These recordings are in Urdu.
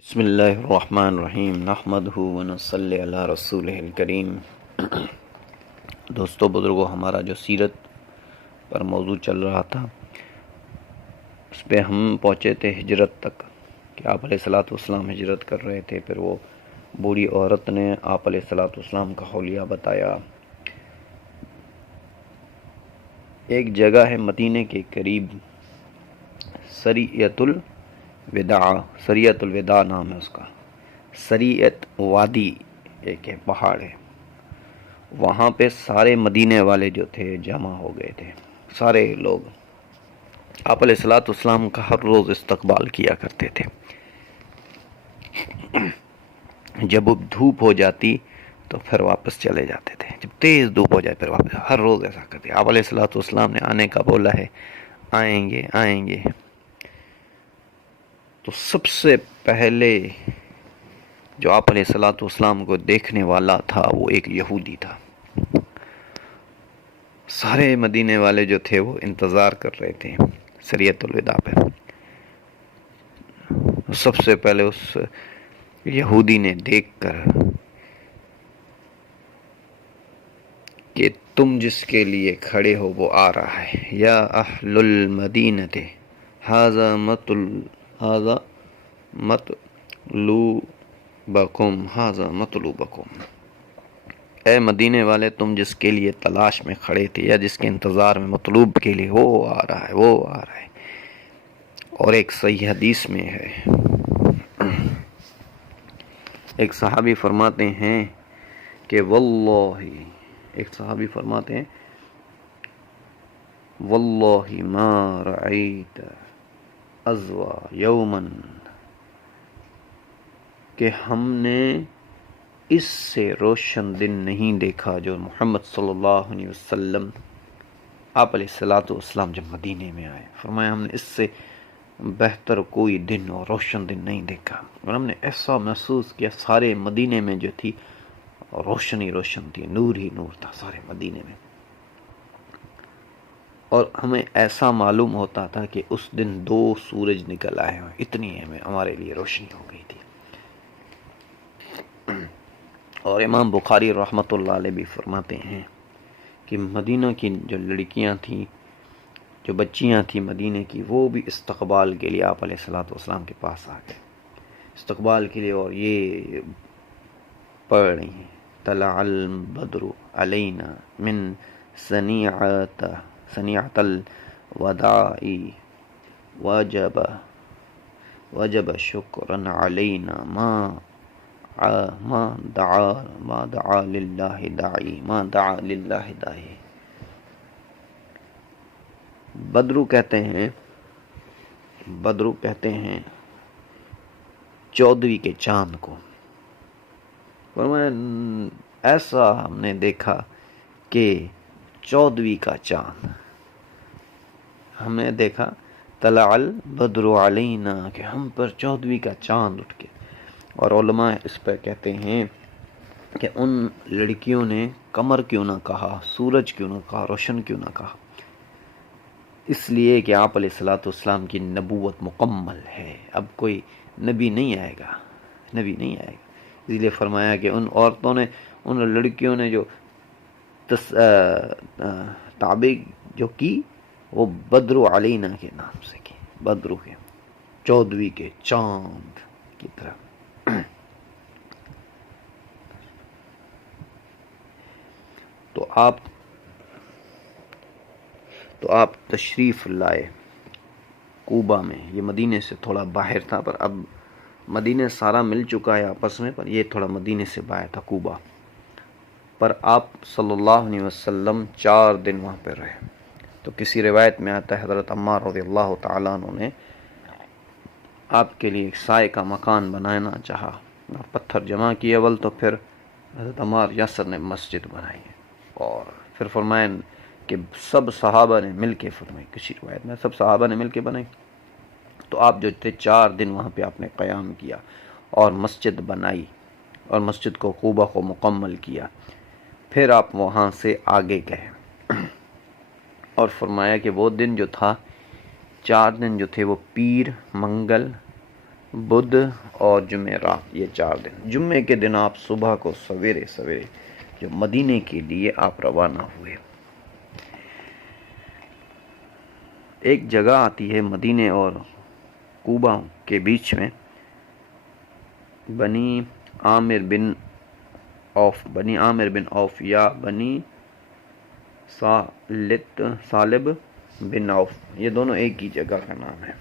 بسم اللہ الرحمن الرحیم نحمدہ ونصلی علی رسولہ الکریم۔ دوستو بزرگو، ہمارا جو سیرت پر موضوع چل رہا تھا اس پہ ہم پہنچے تھے ہجرت تک کہ آپ علیہ الصلوۃ والسلام ہجرت کر رہے تھے۔ پھر وہ بوڑھی عورت نے آپ علیہ الصلوۃ والسلام کا حلیہ بتایا۔ ایک جگہ ہے مدینے کے قریب، سریۃ الوداع نام ہے اس کا۔ سریۃ وادی ایک ہے، پہاڑ ہے، وہاں پہ سارے مدینے والے جو تھے جمع ہو گئے تھے۔ سارے لوگ آپ علیہ الصلوۃ والسلام کا ہر روز استقبال کیا کرتے تھے۔ جب دھوپ ہو جاتی تو پھر واپس چلے جاتے تھے، جب تیز دھوپ ہو جائے پھر واپس، ہر روز ایسا کرتے۔ آپ علیہ الصلوۃ والسلام نے آنے کا بولا ہے، آئیں گے۔ تو سب سے پہلے جو آپ علیہ الصلوۃ والسلام کو دیکھنے والا تھا وہ ایک یہودی تھا۔ سارے مدینے والے جو تھے وہ انتظار کر رہے تھے سریۃ الوداع پہ۔ سب سے پہلے اس یہودی نے دیکھ کر کہ تم جس کے لیے کھڑے ہو وہ آ رہا ہے، یا اہل المدینہ ھذا مطلوبکم، اے مدینے والے تم جس کے لیے تلاش میں کھڑے تھے یا جس کے انتظار میں، مطلوب کے لیے، وہ آ رہا ہے۔ اور ایک صحیح حدیث میں ہے، ایک صحابی فرماتے ہیں کہ واللہ ما رأیت ازوا یوما، کہ ہم نے اس سے روشن دن نہیں دیکھا جو محمد صلی اللہ علیہ وسلم آپ علیہ الصلوۃ والسلام جب مدینے میں آئے، فرمایا ہم نے اس سے بہتر کوئی دن اور روشن دن نہیں دیکھا۔ اور ہم نے ایسا محسوس کیا سارے مدینے میں جو تھی روشنی تھی، نور ہی نور تھا سارے مدینے میں۔ اور ہمیں ایسا معلوم ہوتا تھا کہ اس دن 2 سورج نکل آئے ہیں، اتنی ہمارے لیے روشنی ہو گئی تھی۔ اور امام بخاری رحمۃ اللہ علیہ بھی فرماتے ہیں کہ مدینہ کی جو لڑکیاں تھیں، جو بچیاں تھیں مدینہ کی، وہ بھی استقبال کے لیے آپ علیہ الصلوۃ والسلام کے پاس آ گئے استقبال کے لیے، اور یہ پڑھ رہی ہیں طلع البدر علینا من سنیعۃ الوداع وجب شکرا علینا ما دعا للہ داعی۔ بدرو کہتے ہیں 14ویں کے چاند کو۔ فرمایا ایسا ہم نے دیکھا کہ 14ویں کا چاند ہم نے دیکھا، طلع البدر علینا، کہ ہم پر 14ویں کا چاند اٹھ کے۔ اور علماء اس پہ کہتے ہیں کہ ان لڑکیوں نے قمر کیوں نہ کہا، سورج کیوں نہ کہا، روشن کیوں نہ کہا، اس لیے کہ آپ علیہ الصلوۃ والسلام کی نبوت مکمل ہے، اب کوئی نبی نہیں آئے گا۔ اس لیے فرمایا کہ ان عورتوں نے، ان لڑکیوں نے جو تعبیر جو کی وہ بدر علینا کے نام سے کی، بدر کے 14ویں کے چاند کی طرح۔ تو آپ تشریف لائے کوبا میں۔ یہ مدینے سے تھوڑا باہر تھا، پر اب مدینے سارا مل چکا ہے آپس میں، پر یہ تھوڑا مدینے سے باہر تھا کوبا۔ پر آپ صلی اللہ علیہ وسلم 4 دن وہاں پہ رہے۔ تو کسی روایت میں آتا ہے حضرت عمار رضی اللہ تعالیٰ عنہ نے آپ کے لیے ایک سائے کا مکان بنانا چاہا، اور پتھر جمع کیے اول، تو پھر حضرت عمار یاسر نے مسجد بنائی، اور پھر فرمایا کہ سب صحابہ نے مل کے فرمائی، کسی روایت میں سب صحابہ نے مل کے بنائی۔ تو آپ جو تھے 4 دن وہاں پہ آپ نے قیام کیا اور مسجد بنائی، اور مسجد کو کوبا کو مکمل کیا۔ پھر آپ وہاں سے آگے گئے، اور فرمایا کہ وہ دن جو تھا، 4 دن جو تھے وہ پیر، منگل، بدھ اور جمعرات، یہ 4 دن۔ جمعے کے دن آپ صبح کو سویرے سویرے جو مدینے کے لیے آپ روانہ ہوئے۔ ایک جگہ آتی ہے مدینے اور کوبا کے بیچ میں، بنی عامر بن عوف یا بنی صالب بن عوف، یہ دونوں ایک ہی جگہ کا نام ہے۔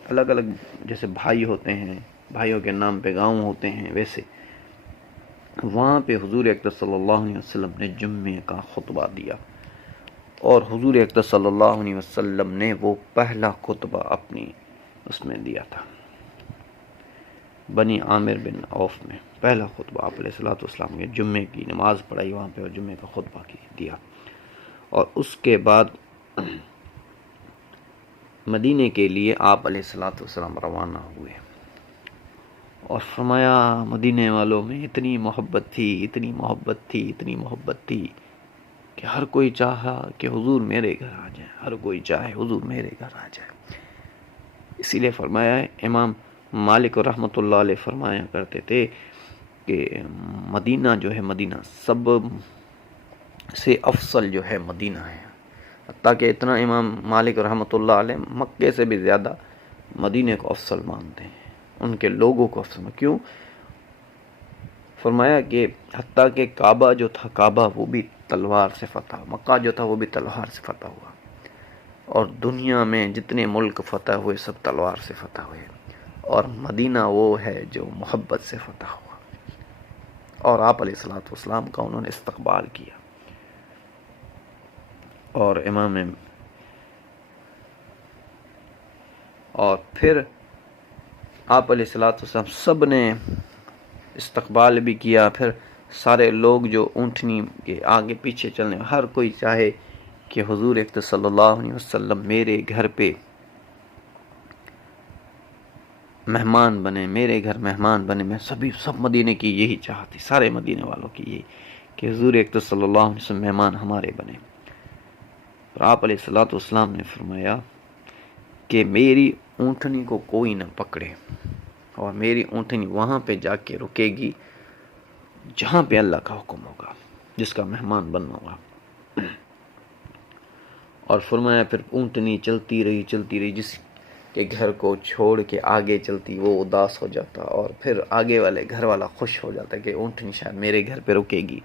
الگ الگ جیسے بھائی ہوتے ہیں، بھائیوں کے نام پہ گاؤں ہوتے ہیں، ویسے وہاں پہ حضور اقدس صلی اللہ علیہ وسلم نے جمعے کا خطبہ دیا، اور حضور اقدس صلی اللہ علیہ وسلم نے وہ پہلا خطبہ اپنی اس میں دیا تھا، بنی عامر بن عوف میں پہلا خطبہ آپ علیہ الصلوۃ والسلام نے جمعے کی نماز پڑھائی وہاں پہ اور جمعے کا خطبہ دیا، اور اس کے بعد مدینے کے لیے آپ علیہ الصلوۃ والسلام روانہ ہوئے، اور فرمایا مدینے والوں میں اتنی محبت تھی کہ ہر کوئی چاہا کہ حضور میرے گھر آ جائے، ہر کوئی چاہے حضور میرے گھر آ جائے۔ اسی لیے فرمایا ہے، امام مالک رحمۃ اللہ علیہ فرمایا کرتے تھے کہ مدینہ جو ہے، مدینہ سب سے افضل جو ہے مدینہ ہے، حتیٰ کہ اتنا امام مالک رحمۃ اللہ علیہ مکے سے بھی زیادہ مدینے کو افضل مانتے ہیں، ان کے لوگوں کو افضل۔ کیوں؟ فرمایا کہ حتیٰ کہ کعبہ جو تھا، کعبہ وہ بھی تلوار سے فتح، مکہ جو تھا وہ بھی تلوار سے فتح ہوا، اور دنیا میں جتنے ملک فتح ہوئے سب تلوار سے فتح ہوئے، اور مدینہ وہ ہے جو محبت سے فتح ہوا، اور آپ علیہ الصلوۃ والسلام کا انہوں نے استقبال کیا۔ اور اور پھر آپ علیہ الصلوۃ والسلام سب نے استقبال بھی کیا۔ پھر سارے لوگ جو اونٹنی کے آگے پیچھے چلنے، ہر کوئی چاہے کہ حضور اقدس صلی اللہ علیہ وسلم میرے گھر پہ مہمان بنے، میرے گھر مہمان بنے۔ میں سب مدینے کی یہی چاہت تھی، سارے مدینے والوں کی یہی کہ حضور اقدس صلی اللہ علیہ وسلم مہمان ہمارے بنے۔ اور آپ علیہ الصلوۃ والسلام نے فرمایا کہ میری اونٹنی کو کوئی نہ پکڑے، اور میری اونٹنی وہاں پہ جا کے رکے گی جہاں پہ اللہ کا حکم ہوگا، جس کا مہمان بننا ہوگا۔ اور فرمایا پھر اونٹنی چلتی رہی، جس کے گھر کو چھوڑ کے آگے چلتی وہ اداس ہو جاتا، اور پھر آگے والے گھر والا خوش ہو جاتا کہ اونٹنی شاید میرے گھر پہ رکے گی۔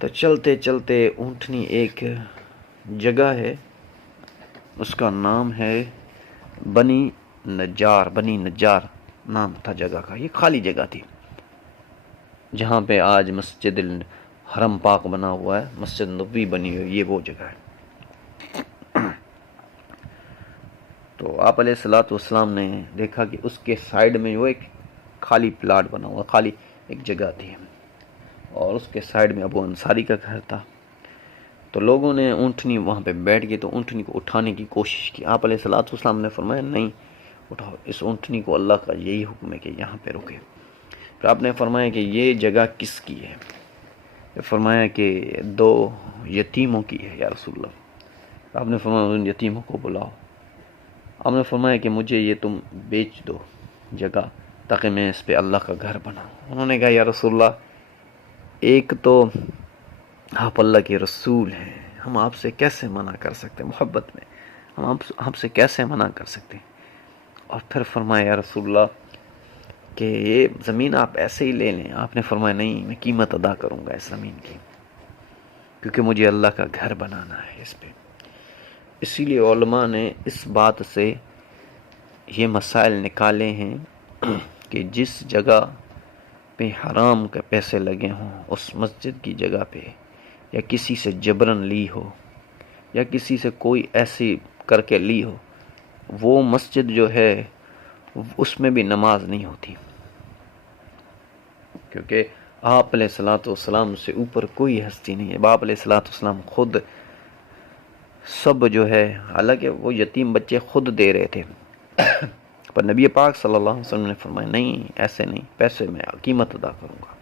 تو چلتے چلتے اونٹنی ایک جگہ ہے، اس کا نام ہے بنی نجار نام تھا جگہ کا، یہ خالی جگہ تھی جہاں پہ آج مسجد الحرم پاک بنا ہوا ہے، مسجد نبوی بنی ہوئی، یہ وہ جگہ ہے۔ تو آپ علیہ الصلوۃ والسلام نے دیکھا کہ اس کے سائیڈ میں وہ ایک خالی پلاٹ بنا ہوا، خالی ایک جگہ تھی، اور اس کے سائیڈ میں ابو انصاری کا گھر تھا۔ تو لوگوں نے اونٹنی وہاں پہ بیٹھ گئی، تو اونٹنی کو اٹھانے کی کوشش کی۔ آپ علیہ الصلوۃ والسلام نے فرمایا نہیں اٹھاؤ، اس اونٹنی کو اللہ کا یہی حکم ہے کہ یہاں پہ رکے۔ پھر آپ نے فرمایا کہ یہ جگہ کس کی ہے؟ فرمایا کہ 2 یتیموں کی ہے یا رسول اللہ۔ آپ نے فرمایا ان یتیموں کو بلاؤ۔ آپ نے فرمایا کہ مجھے یہ تم بیچ دو جگہ تاکہ میں اس پہ اللہ کا گھر بناؤں۔ انہوں نے کہا یا رسول اللہ، ایک تو آپ اللہ کے رسول ہیں، ہم آپ سے کیسے منع کر سکتے ہیں؟ محبت میں ہم آپ سے کیسے منع کر سکتے ہیں؟ اور پھر فرمایا یا رسول اللہ کہ یہ زمین آپ ایسے ہی لے لیں۔ آپ نے فرمایا نہیں، میں قیمت ادا کروں گا اس زمین کی، کیونکہ مجھے اللہ کا گھر بنانا ہے اس پہ۔ اسی لیے علماء نے اس بات سے یہ مسائل نکالے ہیں کہ جس جگہ پہ حرام کے پیسے لگے ہوں، اس مسجد کی جگہ پہ، یا کسی سے جبرن لی ہو، یا کسی سے کوئی ایسی کر کے لی ہو، وہ مسجد جو ہے اس میں بھی نماز نہیں ہوتی، کیونکہ آپ علیہ الصلوۃ والسلام سے اوپر کوئی ہستی نہیں ہے۔ باپ علیہ الصلوۃ والسلام خود سب جو ہے، حالانکہ وہ یتیم بچے خود دے رہے تھے، پر نبی پاک صلی اللہ علیہ وسلم نے فرمایا نہیں، ایسے نہیں، پیسے میں قیمت ادا کروں گا۔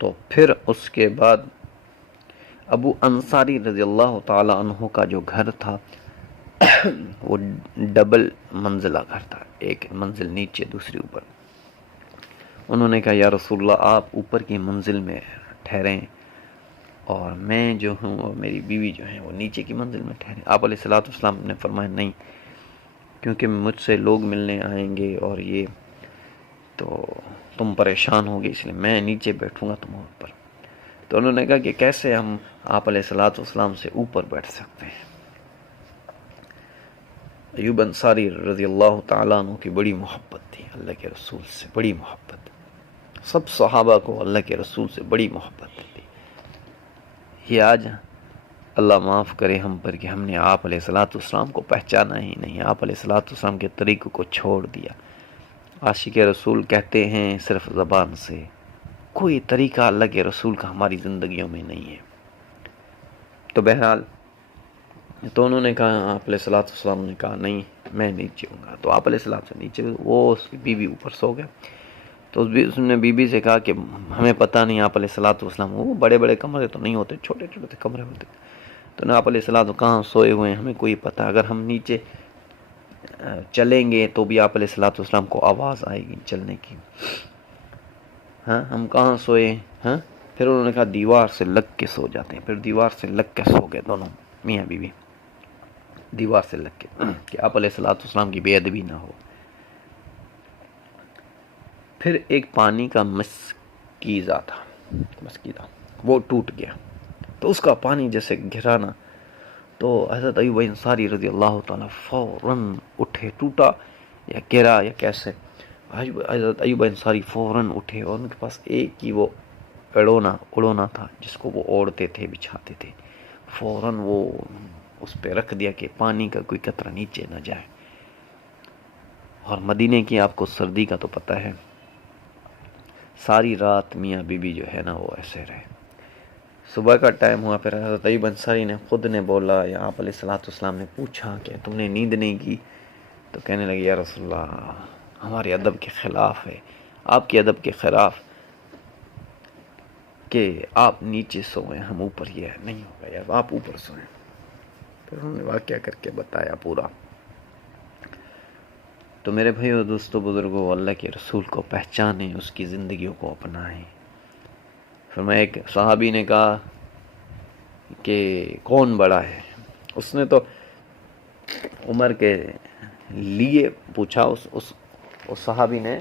تو پھر اس کے بعد ابو انصاری رضی اللہ تعالی عنہ کا جو گھر تھا وہ ڈبل منزلہ گھر تھا، ایک منزل نیچے دوسری اوپر۔ انہوں نے کہا یا رسول اللہ آپ اوپر کی منزل میں ٹھہریں اور میں جو ہوں اور میری بیوی جو ہیں وہ نیچے کی منزل میں ٹھہریں۔ آپ علیہ الصلوۃ والسلام نے فرمایا نہیں، کیونکہ مجھ سے لوگ ملنے آئیں گے اور یہ تو تم پریشان ہوگے، اس لیے میں نیچے بیٹھوں گا تم اوپر۔ تو انہوں نے کہا کہ کیسے ہم آپ علیہ الصلوۃ والسلام سے اوپر بیٹھ سکتے ہیں۔ ایوب انصاری رضی اللہ تعالیٰ عنہ کی بڑی محبت تھی اللہ کے رسول سے، بڑی محبت، سب صحابہ کو اللہ کے رسول سے بڑی محبت تھی۔ یہ آج اللہ معاف کرے ہم پر کہ ہم نے آپ علیہ الصلوۃ والسلام کو پہچانا ہی نہیں، آپ علیہ الصلوۃ والسلام کے طریقوں کو چھوڑ دیا۔ عاشق رسول کہتے ہیں صرف زبان سے، کوئی طریقہ اللہ کے رسول کا ہماری زندگیوں میں نہیں ہے۔ تو بہرحال تو انہوں نے کہا، آپ علیہ الصلوۃ والسلام نے کہا نہیں میں نیچے ہوں گا، تو آپ علیہ السلام سے نیچے، وہ اس کی بیوی اوپر سو گیا۔ تو اس نے بیوی سے کہا کہ ہمیں پتہ نہیں آپ علیہ الصلوۃ والسلام، وہ بڑے بڑے کمرے تو نہیں ہوتے، چھوٹے چھوٹے کمرے ہوتے، تو نے آپ علیہ السلام کہاں سوئے ہوئے ہیں ہمیں کوئی پتہ، اگر ہم نیچے چلیں گے تو بھی آپ علیہ الصلوۃ والسلام کو آواز آئے گی چلنے کی، ہاں ہم کہاں سوئے، ہاں۔ پھر انہوں نے کہا دیوار سے لگ کے سو جاتے ہیں، پھر دیوار سے لگ کے سو گئے دونوں میاں بیوی، دیوار سے لگ کے، کہ آپ علیہ الصلوۃ والسلام کی بے ادبی نہ ہو۔ پھر ایک پانی کا مسکیزہ تھا، وہ ٹوٹ گیا، تو اس کا پانی جیسے گرا نا، تو حضرت ایوب انصاری رضی اللہ تعالیٰ فوراً اٹھے، ٹوٹا یا گرا یا کیسے، حضرت ایوب انصاری فوراً اٹھے اور ان کے پاس ایک ہی وہ اڑونا تھا جس کو وہ اوڑھتے تھے، بچھاتے تھے، فوراً وہ اس پہ رکھ دیا کہ پانی کا کوئی قطرہ نیچے نہ جائے۔ اور مدینے کی آپ کو سردی کا تو پتہ ہے، ساری رات میاں بیوی جو ہے نا وہ ایسے رہے۔ صبح کا ٹائم ہوا، پھر حضرت ایوب انصاری نے خود نے بولا، یا آپ علیہ الصلوۃ والسلام نے پوچھا کہ تم نے نیند نہیں کی؟ تو کہنے لگے یا رسول اللہ ہمارے ادب کے خلاف ہے، آپ کے ادب کے خلاف کہ آپ نیچے سوئیں، ہم اوپر، یہ نہیں ہوگا یا آپ اوپر سوئیں۔ پھر انہوں نے واقعہ کر کے بتایا پورا۔ تو میرے بھائیو دوستو بزرگوں، اللہ کے رسول کو پہچانیں، اس کی زندگیوں کو اپنائیں۔ پھر میں ایک صحابی نے کہا کہ کون بڑا ہے، اس نے تو عمر کے لیے پوچھا، اس صحابی نے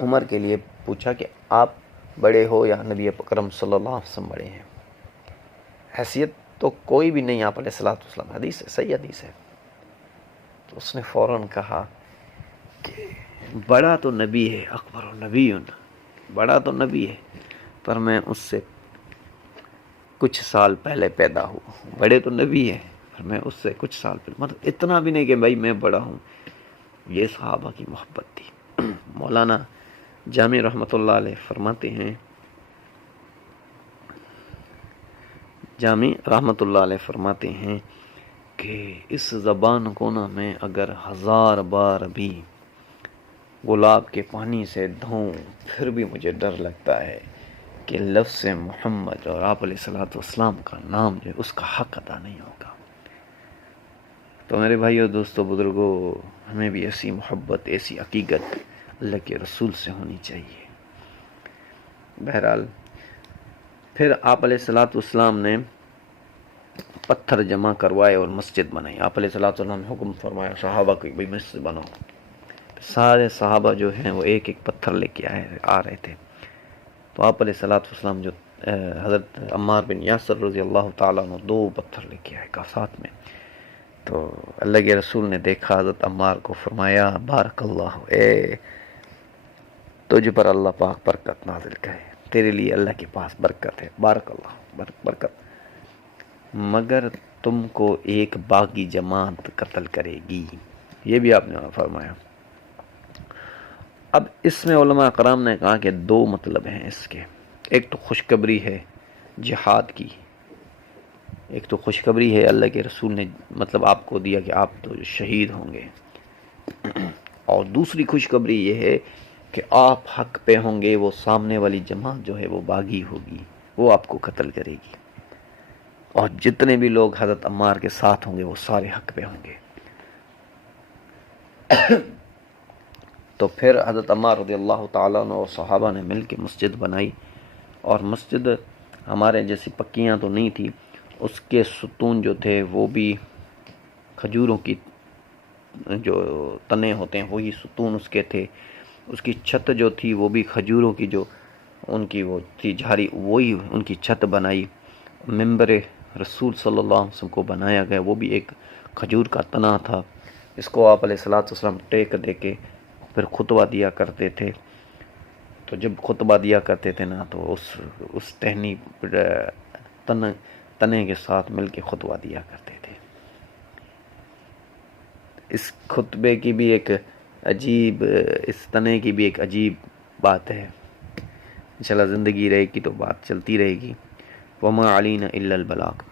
عمر کے لیے پوچھا کہ آپ بڑے ہو یا نبی اکرم صلی اللہ علیہ وسلم بڑے ہیں؟ حیثیت تو کوئی بھی نہیں آپ علیہ الصلوۃ والسلام، حدیث ہے، صحیح حدیث ہے۔ تو اس نے فوراً کہا کہ بڑا تو نبی ہے، اکبر نبی، بڑا تو نبی ہے، پر میں اس سے کچھ سال پہلے پیدا ہوا، بڑے تو نبی ہے پر میں اس سے کچھ سال پہلے، مطلب اتنا بھی نہیں کہ بھائی میں بڑا ہوں۔ یہ صحابہ کی محبت تھی۔ مولانا جامی رحمۃ اللہ علیہ فرماتے ہیں، جامی رحمۃ اللہ علیہ فرماتے ہیں کہ اس زبان کو نا میں اگر 1000 بار بھی گلاب کے پانی سے دھوؤں پھر بھی مجھے ڈر لگتا ہے کہ لفظ محمد اور آپ علیہ الصلوۃ والسلام کا نام جو ہے اس کا حق ادا نہیں ہوگا۔ تو میرے بھائیو دوستو بزرگوں، ہمیں بھی ایسی محبت، ایسی عقیدت اللہ کے رسول سے ہونی چاہیے۔ بہرحال پھر آپ علیہ الصلوۃ والسلام نے پتھر جمع کروائے اور مسجد بنائی۔ آپ علیہ الصلوۃ والسلام نے حکم فرمایا صحابہ کو بھائی مسجد بناؤ۔ سارے صحابہ جو ہیں وہ ایک ایک پتھر لے کے آ رہے تھے۔ تو آپ علیہ الصلوۃ والسلام جو حضرت عمار بن یاسر رضی اللہ تعالیٰ عنہ 2 پتھر لے کے آئے ساتھ میں۔ تو اللہ کے رسول نے دیکھا حضرت عمار کو، فرمایا بارک اللہ، اے تجھ پر اللہ پاک برکت نازل کرے، تیرے لیے اللہ کے پاس برکت ہے، بارک اللہ، برکت، مگر تم کو ایک باغی جماعت قتل کرے گی، یہ بھی آپ نے فرمایا۔ اب اس میں علماء کرام نے کہا کہ 2 مطلب ہیں اس کے، ایک تو خوشخبری ہے جہاد کی، ایک تو خوشخبری ہے اللہ کے رسول نے مطلب آپ کو دیا کہ آپ تو شہید ہوں گے، اور دوسری خوشخبری یہ ہے کہ آپ حق پہ ہوں گے، وہ سامنے والی جماعت جو ہے وہ باغی ہوگی، وہ آپ کو قتل کرے گی۔ اور جتنے بھی لوگ حضرت عمار کے ساتھ ہوں گے وہ سارے حق پہ ہوں گے۔ تو پھر حضرت عمار رضی اللہ تعالیٰ عنہ اور صحابہ نے مل کے مسجد بنائی، اور مسجد ہمارے جیسی پکیاں تو نہیں تھی، اس کے ستون جو تھے وہ بھی کھجوروں کی جو تنے ہوتے ہیں وہی ستون اس کے تھے، اس کی چھت جو تھی وہ بھی کھجوروں کی جو ان کی وہ تھی جھاری، وہی ان کی چھت بنائی۔ ممبر رسول صلی اللہ علیہ وسلم کو بنایا گیا، وہ بھی ایک کھجور کا تنا تھا، اس کو آپ علیہ الصلوۃ والسلام ٹیک دے کے پھر خطبہ دیا کرتے تھے۔ تو جب خطبہ دیا کرتے تھے نا تو اس ٹہنی تنے کے ساتھ مل کے خطبہ دیا کرتے تھے۔ اس خطبے کی بھی ایک عجیب، اس تنے کی بھی ایک عجیب بات ہے، انشاءاللہ زندگی رہے گی تو بات چلتی رہے گی۔ وما علینا الا البلاغ۔